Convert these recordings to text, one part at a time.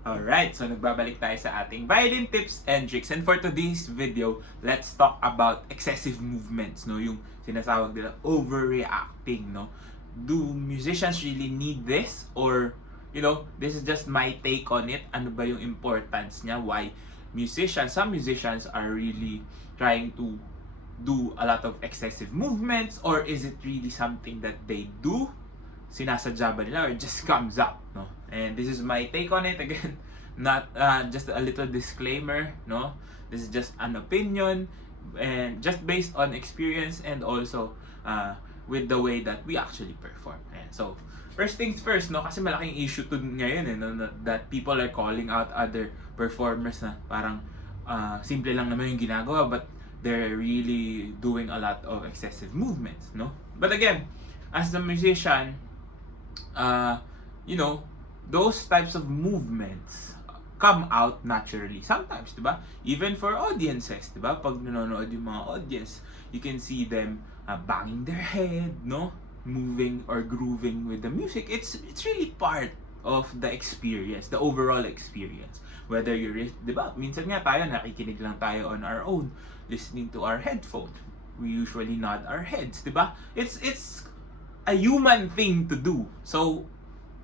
Alright, so nagbabalik tayo sa ating violin tips and tricks. And for today's video, let's talk about excessive movements, no? Yung sinasawag nila overreacting, no? Do musicians really need this? Or, this is just my take on it. Ano ba yung importance niya? Why some musicians are really trying to do a lot of excessive movements? Or is it really something that they do? Sinasadya ba nila or just comes up, no? And this is my take on it. Again, not just a little disclaimer, no? This is just an opinion and just based on experience and also with the way that we actually perform. And so, first things first, no? Kasi malaking issue to ngayon, no? That people are calling out other performers na parang simple lang naman yung ginagawa but they're really doing a lot of excessive movements, no? But again, as a musician, those types of movements come out naturally sometimes, diba? Even for audiences, diba? Pag nanonood yung mga audience, you can see them banging their head, no? Moving or grooving with the music. It's really part of the experience, the overall experience. Whether you're, diba? Minsan nga tayo, nakikinig lang tayo on our own, listening to our headphones. We usually nod our heads, diba? It's a human thing to do. So,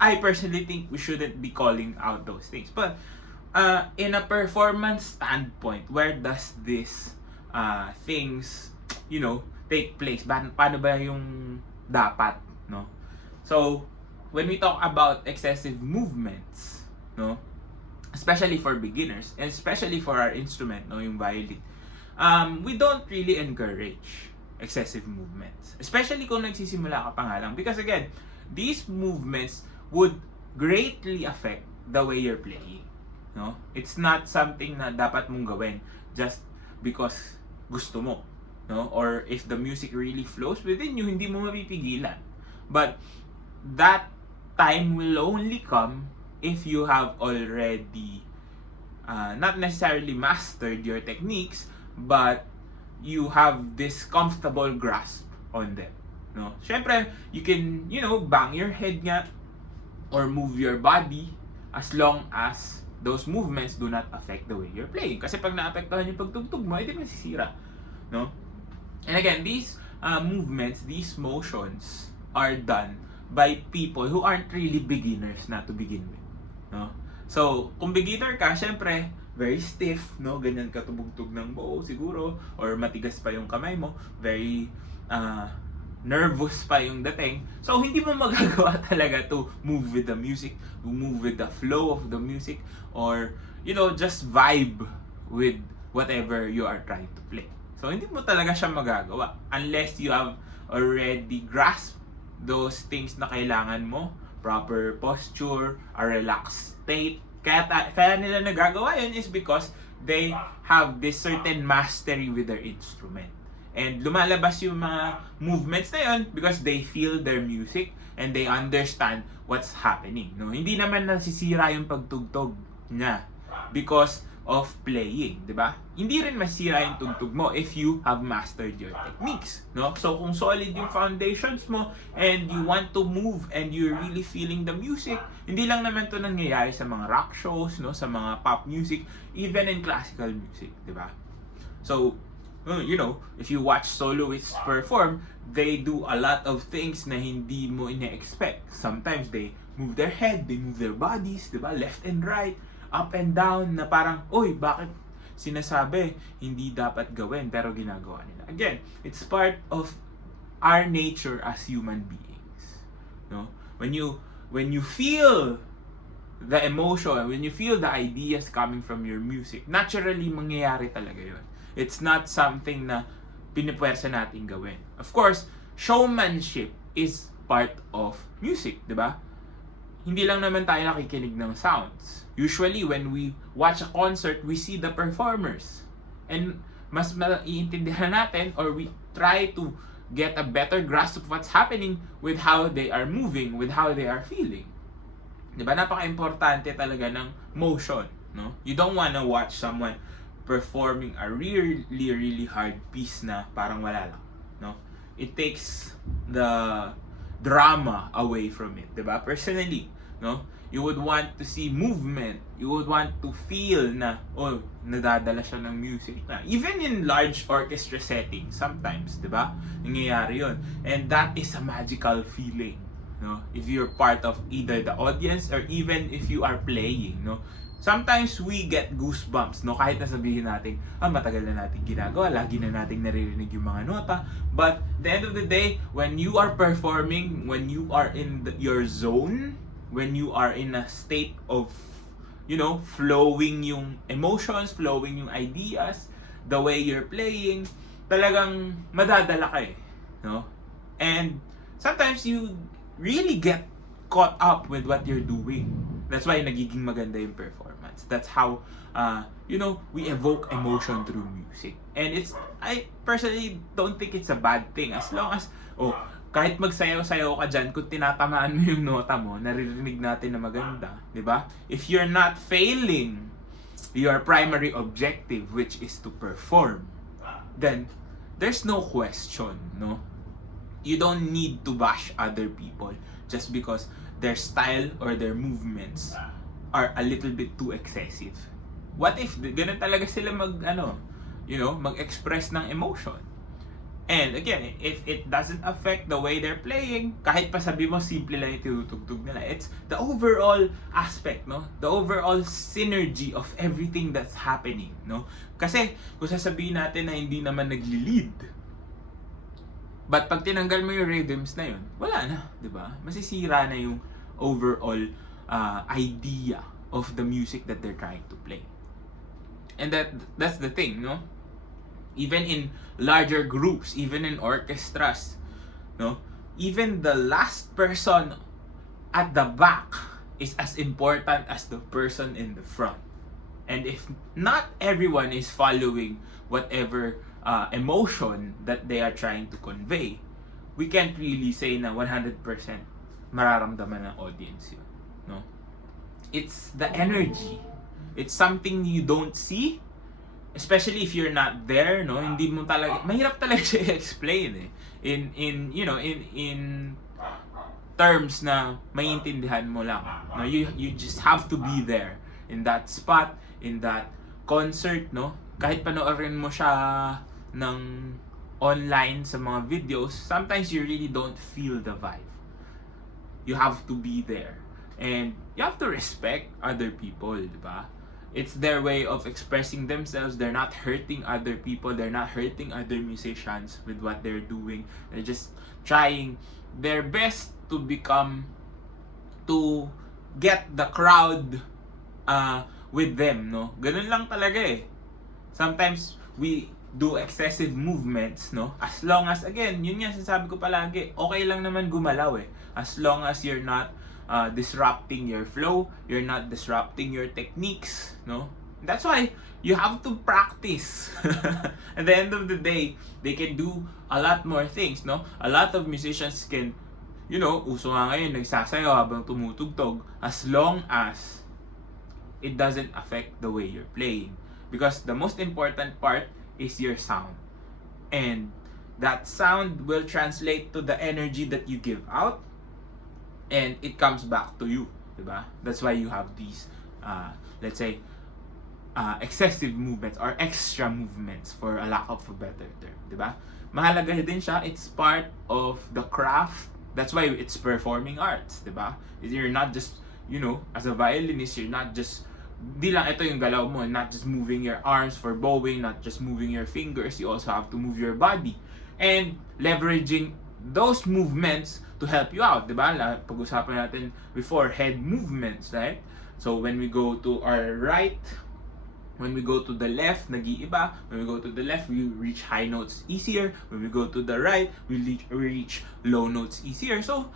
I personally think we shouldn't be calling out those things. But, in a performance standpoint, where does this things, take place? Paano ba yung dapat, no? So, when we talk about excessive movements, no? Especially for beginners, and especially for our instrument, no, yung violin, we don't really encourage excessive movements. Especially kung nagsisimula ka pa nga lang. Because again, these movements would greatly affect the way you're playing. No? It's not something na dapat mong gawin just because gusto mo. No? Or if the music really flows within you, hindi mo mapipigilan. But that time will only come if you have already not necessarily mastered your techniques, but you have this comfortable grasp on them, no? Syempre, you can, bang your head nga or move your body as long as those movements do not affect the way you're playing. Kasi pag naapektuhan yung pagtugtog mo, edi masisira, no? And again, these movements, these motions are done by people who aren't really beginners na to begin with, no? So, kung beginner ka, syempre, very stiff, no? Ganyan ka tumugtog ng buo siguro, or matigas pa yung kamay mo, very nervous pa yung dating. So, hindi mo magagawa talaga to move with the music, to move with the flow of the music, or, just vibe with whatever you are trying to play. So, hindi mo talaga siya magagawa unless you have already grasped those things na kailangan mo, proper posture, a relaxed state. Kaya nila nagagawa yun is because they have this certain mastery with their instrument. And lumalabas yung mga movements na yun because they feel their music and they understand what's happening. No? Hindi naman nasisira yung pagtugtog niya because of playing, di ba? Hindi rin masira yung tugtog mo if you have mastered your techniques, no? So kung solid yung foundations mo and you want to move and you're really feeling the music, hindi lang naman to nangyayari sa mga rock shows, no? Sa mga pop music, even in classical music, di ba? So, if you watch soloists perform, they do a lot of things na hindi mo ine-expect. Sometimes they move their head, they move their bodies, di ba? Left and right, up and down, na parang, oy, bakit sinasabi hindi dapat gawin pero ginagawa nila? Again, it's part of our nature as human beings. No? When you feel the emotion, when you feel the ideas coming from your music, naturally mangyayari talaga yun. It's not something na pinipwersa natin gawin. Of course, showmanship is part of music, di ba? Hindi lang naman tayo nakikinig ng sounds. Usually, when we watch a concert, we see the performers. And mas maiintindihan natin or we try to get a better grasp of what's happening with how they are moving, with how they are feeling. Diba? Napaka-importante talaga ng motion. No? You don't wanna watch someone performing a really, really hard piece na parang wala lang. No? It takes the drama away from it. Diba? Personally, no? You would want to see movement. You would want to feel na, oh, nadadala siya ng music na. Even in large orchestra settings, sometimes, di ba? Nangyayari yun. And that is a magical feeling. No? If you're part of either the audience or even if you are playing, no? Sometimes we get goosebumps, no? Kahit na sabihin natin, matagal na natin ginagawa, lagi na natin naririnig yung mga nota. But at the end of the day, when you are performing, when you are in your zone, when you are in a state of, flowing yung emotions, flowing yung ideas, the way you're playing, talagang madadala ka eh, no? And sometimes you really get caught up with what you're doing. That's why nagiging maganda yung performance. That's how, we evoke emotion through music. And I personally don't think it's a bad thing as long as, kahit magsayaw-sayaw ka dyan, kung tinatamaan mo yung nota mo, naririnig natin na maganda, di ba? If you're not failing your primary objective, which is to perform, then there's no question, no? You don't need to bash other people just because their style or their movements are a little bit too excessive. What if ganun talaga sila mag-express ng emotion? And again, if it doesn't affect the way they're playing, kahit pa sabi mo simple lang yung tinutugtog nila, it's the overall aspect, no? The overall synergy of everything that's happening, no? Kasi kung sasabihin natin na hindi naman nagli-lead, but pag tinanggal mo yung rhythms na yun, wala na, di ba? Masisira na yung overall idea of the music that they're trying to play. And that's the thing, no? Even in larger groups, even in orchestras, no? Even the last person at the back is as important as the person in the front. And if not everyone is following whatever emotion that they are trying to convey, we can't really say na 100% mararamdaman ng audience yun, no? It's the energy. It's something you don't see, especially if you're not there, no? Hindi mo talaga, mahirap talaga siya i-explain eh. In terms na maiintindihan mo lang. No? You just have to be there in that spot, in that concert, no? Kahit panoorin mo siya ng online sa mga videos, sometimes you really don't feel the vibe. You have to be there. And you have to respect other people, di ba? It's their way of expressing themselves. They're not hurting other people. They're not hurting other musicians with what they're doing. They're just trying their best to get the crowd with them, no? Ganun lang talaga eh. Sometimes we do excessive movements, no? As long as, again, yun nga sinasabi ko palagi, okay lang naman gumalaw eh. As long as you're not disrupting your flow, you're not disrupting your techniques, no? That's why you have to practice. At the end of the day, they can do a lot more things, no? A lot of musicians can, uso nga ngayon, nagsasayaw habang tumutugtog, as long as it doesn't affect the way you're playing. Because the most important part is your sound. And that sound will translate to the energy that you give out, and it comes back to you, diba? That's why you have these, let's say, excessive movements or extra movements, for a lack of a better term, diba? Mahalaga din siya. It's part of the craft. That's why it's performing arts, diba? You're not just, as a violinist, you're not just, di lang ito yung galaw mo, not just moving your arms for bowing, not just moving your fingers, you also have to move your body. And leveraging those movements to help you out, di ba? Pag-usapan natin before, head movements, right? So when we go to our right, when we go to the left, nag-iiba. When we go to the left, we reach high notes easier. When we go to the right, we reach low notes easier. So,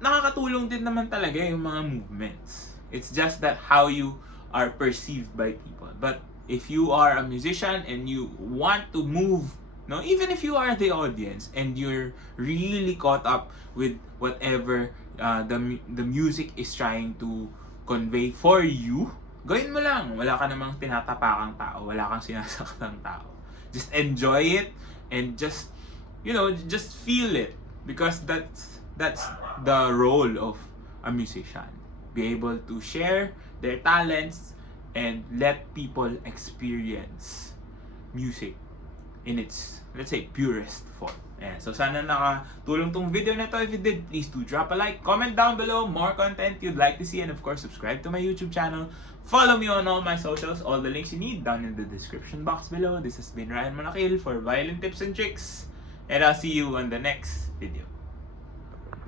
nakakatulong din naman talaga yung mga movements. It's just that how you are perceived by people. But if you are a musician and you want to move, no, even if you are the audience and you're really caught up with whatever the music is trying to convey for you, gawin mo lang. Wala ka namang tinatapakang tao, wala kang sinasaktang tao. Just enjoy it and just feel it, because that's the role of a musician. be able to share their talents and let people experience music in its, let's say, purest form. Ayan. So sana nakatulong tong video na to. If you did, please do drop a like, comment down below more content you'd like to see, and of course subscribe to my YouTube channel. Follow me on all my socials, all the links you need down in the description box below. This has been Ryan Monakil for Violin Tips and Tricks, and I'll see you on the next video.